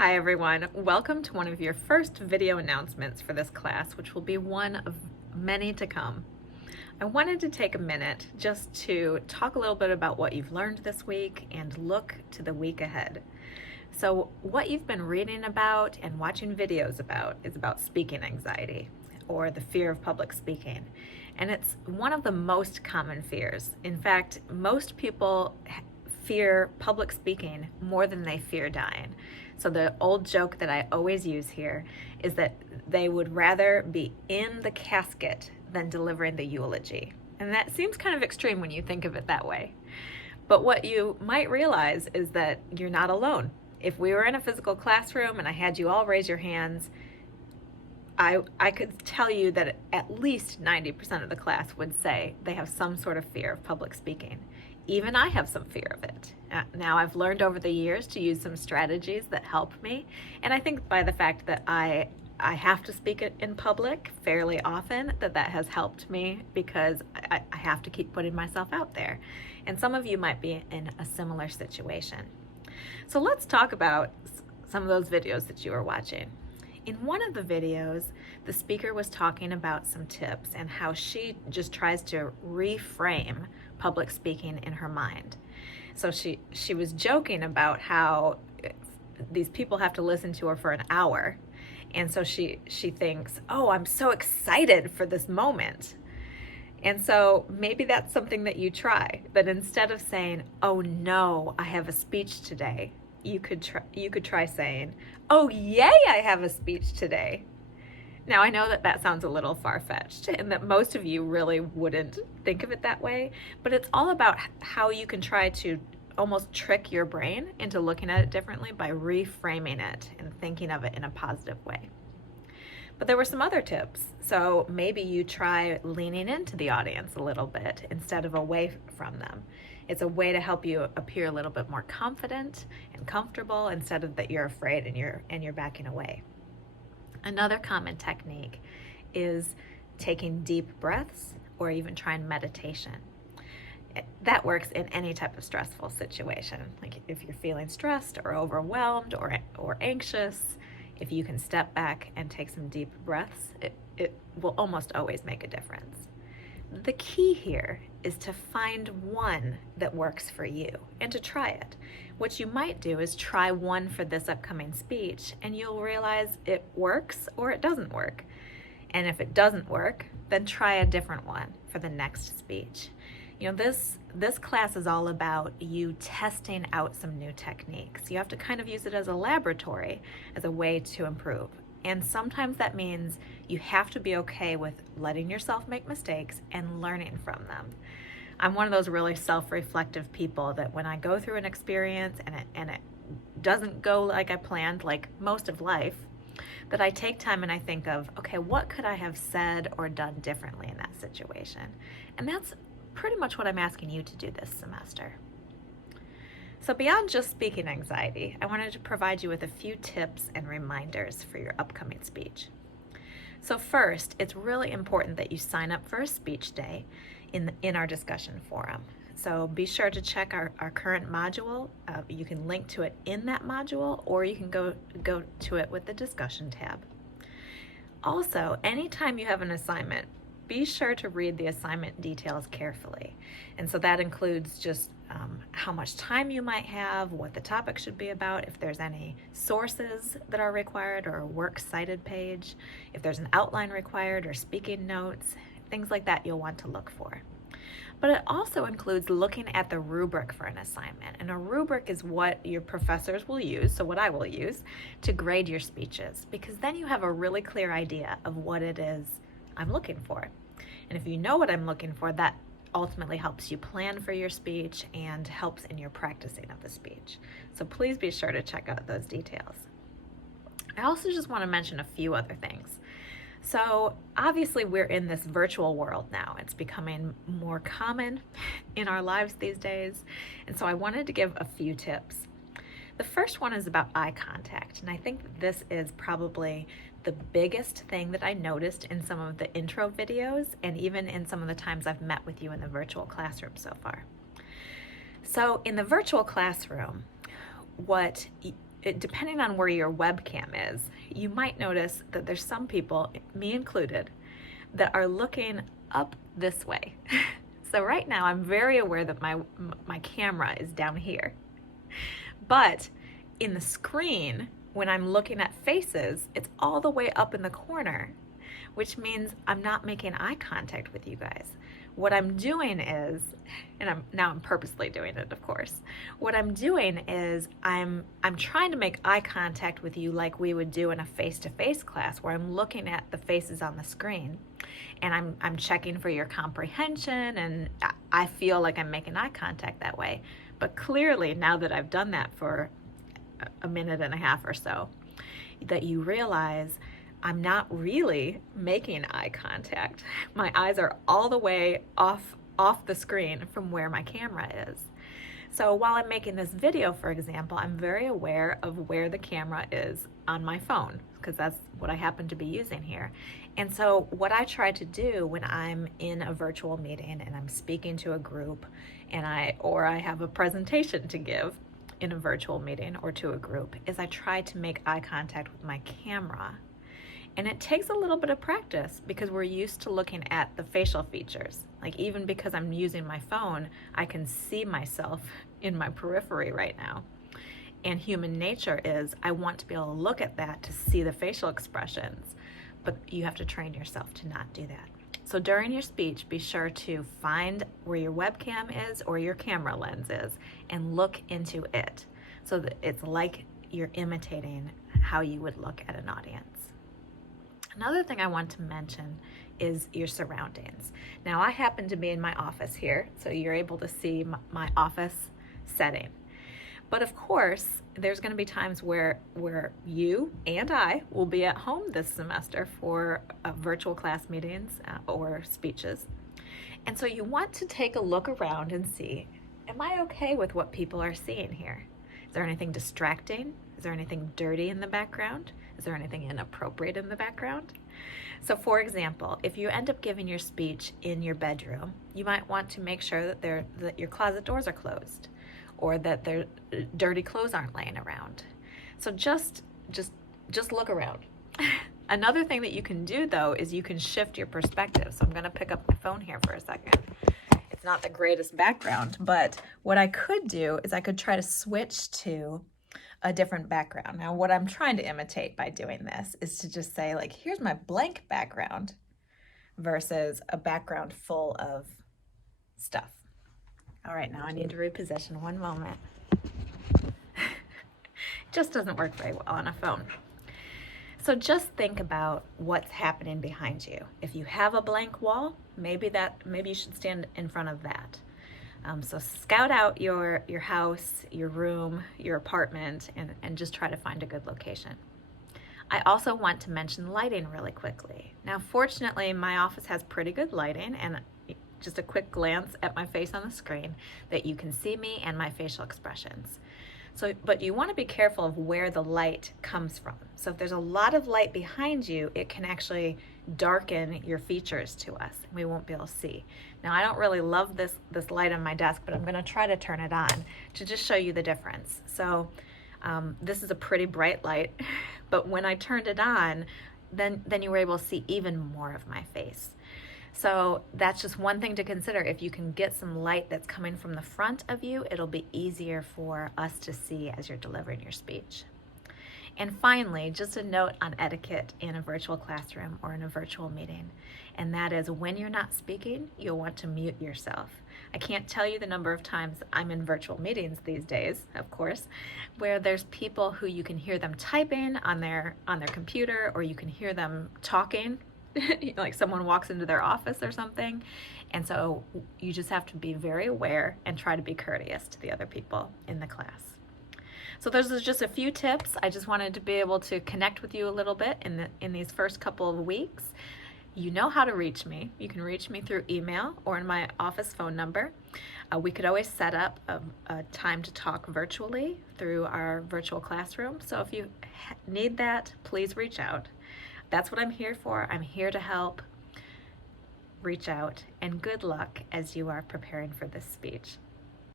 Hi everyone, welcome to one of your first video announcements for this class, which will be one of many to come. I wanted to take a minute just to talk a little bit about what you've learned this week and look to the week ahead. So what you've been reading about and watching videos about is about speaking anxiety, or the fear of public speaking. And it's one of the most common fears. In fact, most people fear public speaking more than they fear dying. So the old joke that I always use here is that they would rather be in the casket than delivering the eulogy. And that seems kind of extreme when you think of it that way. But what you might realize is that you're not alone. If we were in a physical classroom and I had you all raise your hands, I could tell you that at least 90% of the class would say they have some sort of fear of public speaking. Even I have some fear of it. Now I've learned over the years to use some strategies that help me, and I think by the fact that I have to speak in public fairly often, that has helped me because I have to keep putting myself out there. And some of you might be in a similar situation. So let's talk about some of those videos that you were watching. In one of the videos, the speaker was talking about some tips and how she just tries to reframe public speaking in her mind. So she was joking about how these people have to listen to her for an hour. And so she thinks, oh, I'm so excited for this moment. And so maybe that's something that you try, that instead of saying, oh no, I have a speech today, you could try saying, oh yay, I have a speech today. Now I know that sounds a little far-fetched and that most of you really wouldn't think of it that way, but it's all about how you can try to almost trick your brain into looking at it differently by reframing it and thinking of it in a positive way. But there were some other tips. So maybe you try leaning into the audience a little bit instead of away from them. It's a way to help you appear a little bit more confident and comfortable instead of that you're afraid and you're backing away. Another common technique is taking deep breaths or even trying meditation. That works in any type of stressful situation. Like if you're feeling stressed or overwhelmed or anxious, if you can step back and take some deep breaths, it will almost always make a difference. The key here is to find one that works for you and to try it. What you might do is try one for this upcoming speech and you'll realize it works or it doesn't work. And if it doesn't work, then try a different one for the next speech. You know, this class is all about you testing out some new techniques. You have to kind of use it as a laboratory, as a way to improve. And sometimes that means you have to be okay with letting yourself make mistakes and learning from them. I'm one of those really self-reflective people that when I go through an experience and it doesn't go like I planned, like most of life, that I take time and I think of, okay, what could I have said or done differently in that situation? And that's pretty much what I'm asking you to do this semester. So beyond just speaking anxiety, I wanted to provide you with a few tips and reminders for your upcoming speech. So first, it's really important that you sign up for a speech day in our discussion forum. So be sure to check our current module. You can link to it in that module, or you can go to it with the discussion tab. Also, anytime you have an assignment, be sure to read the assignment details carefully. And so that includes just how much time you might have, what the topic should be about, if there's any sources that are required or a works cited page, if there's an outline required or speaking notes, things like that you'll want to look for. But it also includes looking at the rubric for an assignment. And a rubric is what your professors will use, so what I will use, to grade your speeches, because then you have a really clear idea of what it is I'm looking for. And if you know what I'm looking for, that ultimately helps you plan for your speech and helps in your practicing of the speech. So please be sure to check out those details. I also just want to mention a few other things. So obviously we're in this virtual world now. It's becoming more common in our lives these days. And so I wanted to give a few tips. The first one is about eye contact. And I think this is probably the biggest thing that I noticed in some of the intro videos and even in some of the times I've met with you in the virtual classroom so far. So in the virtual classroom, what depending on where your webcam is, you might notice that there's some people, me included, that are looking up this way. So right now I'm very aware that my camera is down here. But in the screen, when I'm looking at faces, it's all the way up in the corner, which means I'm not making eye contact with you guys. What I'm doing is, and I'm purposely doing it, of course. What I'm doing is I'm trying to make eye contact with you like we would do in a face-to-face class, where I'm looking at the faces on the screen, and I'm checking for your comprehension, and I feel like I'm making eye contact that way. But clearly, now that I've done that for a minute and a half or so, that you realize I'm not really making eye contact. My eyes are all the way off the screen from where my camera is. So while I'm making this video, for example, I'm very aware of where the camera is on my phone, because that's what I happen to be using here. And so what I try to do when I'm in a virtual meeting and I'm speaking to a group, and I have a presentation to give in a virtual meeting or to a group, is I try to make eye contact with my camera. And it takes a little bit of practice because we're used to looking at the facial features. Like, even because I'm using my phone, I can see myself in my periphery right now. And human nature is, I want to be able to look at that to see the facial expressions, but you have to train yourself to not do that. So during your speech, be sure to find where your webcam is or your camera lens is and look into it, so that it's like you're imitating how you would look at an audience. Another thing I want to mention is your surroundings. Now, I happen to be in my office here, so you're able to see my office setting. But of course, there's going to be times where you and I will be at home this semester for virtual class meetings or speeches. And so you want to take a look around and see, am I okay with what people are seeing here? Is there anything distracting? Is there anything dirty in the background? Is there anything inappropriate in the background? So for example, if you end up giving your speech in your bedroom, you might want to make sure that your closet doors are closed, or that their dirty clothes aren't laying around. So just look around. Another thing that you can do, though, is you can shift your perspective. So I'm going to pick up my phone here for a second. It's not the greatest background, but what I could do is I could try to switch to a different background. Now, what I'm trying to imitate by doing this is to just say, like, here's my blank background versus a background full of stuff. All right, now I need to reposition. One moment. It just doesn't work very well on a phone. So just think about what's happening behind you. If you have a blank wall, maybe you should stand in front of that. So scout out your house, your room, your apartment, and just try to find a good location. I also want to mention lighting really quickly. Now, fortunately, my office has pretty good lighting, and just a quick glance at my face on the screen that you can see me and my facial expressions. So, but you want to be careful of where the light comes from. So if there's a lot of light behind you, it can actually darken your features to us. We won't be able to see. Now, I don't really love this light on my desk, but I'm going to try to turn it on to just show you the difference. So this is a pretty bright light, but when I turned it on, then you were able to see even more of my face. So that's just one thing to consider. If you can get some light that's coming from the front of you, it'll be easier for us to see as you're delivering your speech. And finally, just a note on etiquette in a virtual classroom or in a virtual meeting, and that is when you're not speaking, you'll want to mute yourself. I can't tell you the number of times I'm in virtual meetings these days, of course, where there's people who you can hear them typing on their computer, or you can hear them talking, like someone walks into their office or something. And so you just have to be very aware and try to be courteous to the other people in the class. So those are just a few tips. I just wanted to be able to connect with you a little bit in these first couple of weeks. You know how to reach me. You can reach me through email or in my office phone number. We could always set up a time to talk virtually through our virtual classroom. So if you need that, please reach out. That's what I'm here for. I'm here to help. Reach out, and good luck as you are preparing for this speech.